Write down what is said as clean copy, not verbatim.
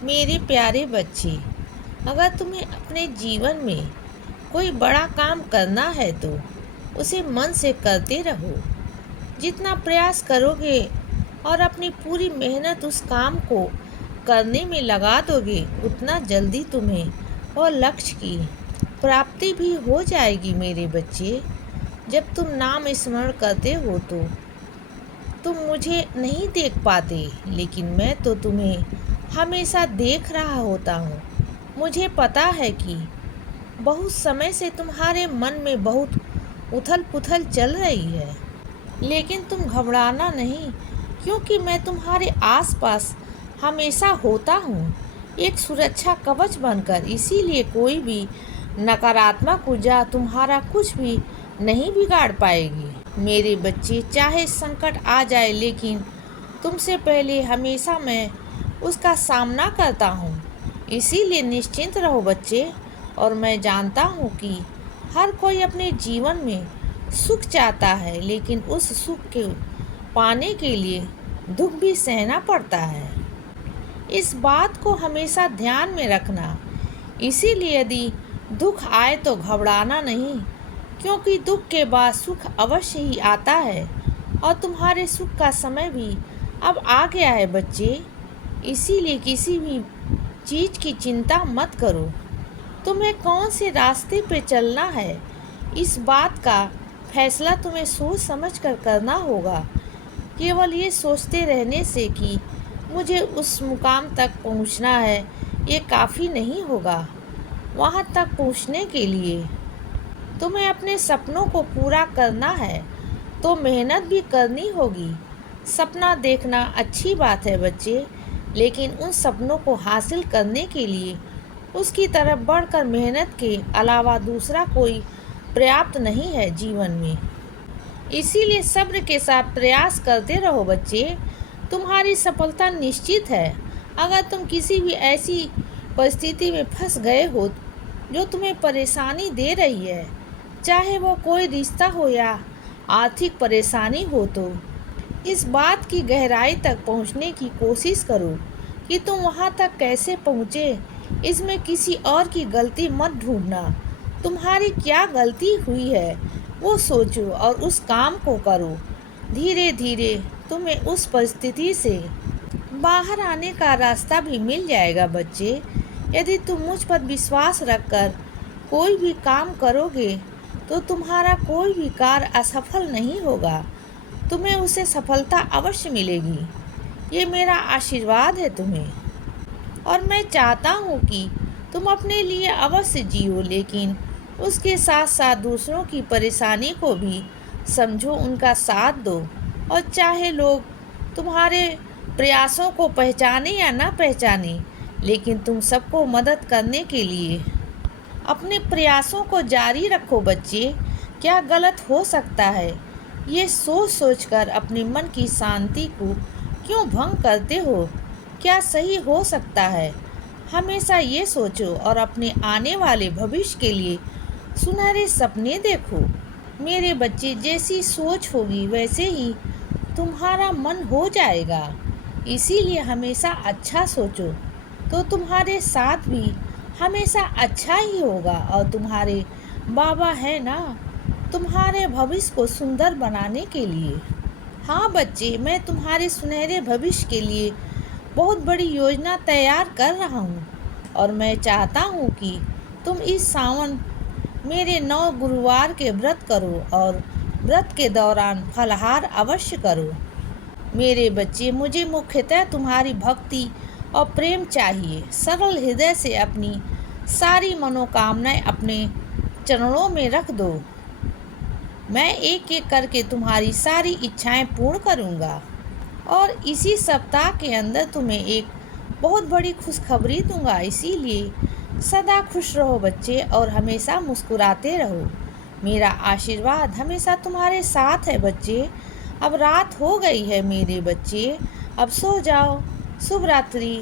मेरे प्यारे बच्चे, अगर तुम्हें अपने जीवन में कोई बड़ा काम करना है तो उसे मन से करते रहो। जितना प्रयास करोगे और अपनी पूरी मेहनत उस काम को करने में लगा दोगे, उतना जल्दी तुम्हें और लक्ष्य की प्राप्ति भी हो जाएगी। मेरे बच्चे, जब तुम नाम स्मरण करते हो तो तुम मुझे नहीं देख पाते, लेकिन मैं तो तुम्हें हमेशा देख रहा होता हूँ। मुझे पता है कि बहुत समय से तुम्हारे मन में बहुत उथल पुथल चल रही है, लेकिन तुम घबराना नहीं, क्योंकि मैं तुम्हारे आसपास हमेशा होता हूँ, एक सुरक्षा कवच बनकर। इसीलिए कोई भी नकारात्मक ऊर्जा तुम्हारा कुछ भी नहीं बिगाड़ पाएगी। मेरे बच्चे, चाहे संकट आ जाए, लेकिन तुमसे पहले हमेशा मैं उसका सामना करता हूँ। इसीलिए निश्चिंत रहो बच्चे। और मैं जानता हूँ कि हर कोई अपने जीवन में सुख चाहता है, लेकिन उस सुख के पाने के लिए दुख भी सहना पड़ता है। इस बात को हमेशा ध्यान में रखना। इसीलिए यदि दुख आए तो घबराना नहीं, क्योंकि दुख के बाद सुख अवश्य ही आता है, और तुम्हारे सुख का समय भी अब आ गया है बच्चे। इसीलिए किसी भी चीज़ की चिंता मत करो। तुम्हें कौन से रास्ते पे चलना है, इस बात का फैसला तुम्हें सोच समझ कर करना होगा। केवल ये सोचते रहने से कि मुझे उस मुकाम तक पहुंचना है, ये काफ़ी नहीं होगा। वहां तक पहुंचने के लिए तुम्हें अपने सपनों को पूरा करना है, तो मेहनत भी करनी होगी। सपना देखना अच्छी बात है बच्चे, लेकिन उन सपनों को हासिल करने के लिए उसकी तरफ बढ़कर मेहनत के अलावा दूसरा कोई पर्याप्त नहीं है जीवन में। इसीलिए सब्र के साथ प्रयास करते रहो बच्चे। तुम्हारी सफलता निश्चित है। अगर तुम किसी भी ऐसी परिस्थिति में फंस गए हो जो तुम्हें परेशानी दे रही है, चाहे वो कोई रिश्ता हो या आर्थिक परेशानी हो, तो इस बात की गहराई तक पहुंचने की कोशिश करो कि तुम वहां तक कैसे पहुँचे। इसमें किसी और की गलती मत ढूंढना। तुम्हारी क्या गलती हुई है वो सोचो और उस काम को करो। धीरे धीरे तुम्हें उस परिस्थिति से बाहर आने का रास्ता भी मिल जाएगा बच्चे। यदि तुम मुझ पर विश्वास रखकर कोई भी काम करोगे तो तुम्हारा कोई भी कार्य असफल नहीं होगा। तुम्हें उसे सफलता अवश्य मिलेगी। ये मेरा आशीर्वाद है तुम्हें। और मैं चाहता हूँ कि तुम अपने लिए अवश्य जियो, लेकिन उसके साथ साथ दूसरों की परेशानी को भी समझो, उनका साथ दो। और चाहे लोग तुम्हारे प्रयासों को पहचाने या ना पहचाने, लेकिन तुम सबको मदद करने के लिए अपने प्रयासों को जारी रखो बच्चे। क्या गलत हो सकता है, ये सोच सोचकर अपने मन की शांति को क्यों भंग करते हो? क्या सही हो सकता है? हमेशा ये सोचो और अपने आने वाले भविष्य के लिए सुनहरे सपने देखो। मेरे बच्चे, जैसी सोच होगी वैसे ही तुम्हारा मन हो जाएगा। इसीलिए हमेशा अच्छा सोचो, तो तुम्हारे साथ भी हमेशा अच्छा ही होगा। और तुम्हारे बाबा है ना, तुम्हारे भविष्य को सुंदर बनाने के लिए। हाँ बच्चे, मैं तुम्हारे सुनहरे भविष्य के लिए बहुत बड़ी योजना तैयार कर रहा हूँ, और मैं चाहता हूँ कि तुम इस सावन मेरे 9 गुरुवार के व्रत करो, और व्रत के दौरान फलाहार अवश्य करो। मेरे बच्चे, मुझे मुख्यतः तुम्हारी भक्ति और प्रेम चाहिए। सरल हृदय से अपनी सारी मनोकामनाएं अपने चरणों में रख दो। मैं एक एक करके तुम्हारी सारी इच्छाएं पूर्ण करूँगा, और इसी सप्ताह के अंदर तुम्हें एक बहुत बड़ी खुशखबरी दूंगा। इसीलिए सदा खुश रहो बच्चे, और हमेशा मुस्कुराते रहो। मेरा आशीर्वाद हमेशा तुम्हारे साथ है बच्चे। अब रात हो गई है मेरे बच्चे, अब सो जाओ। शुभ रात्रि।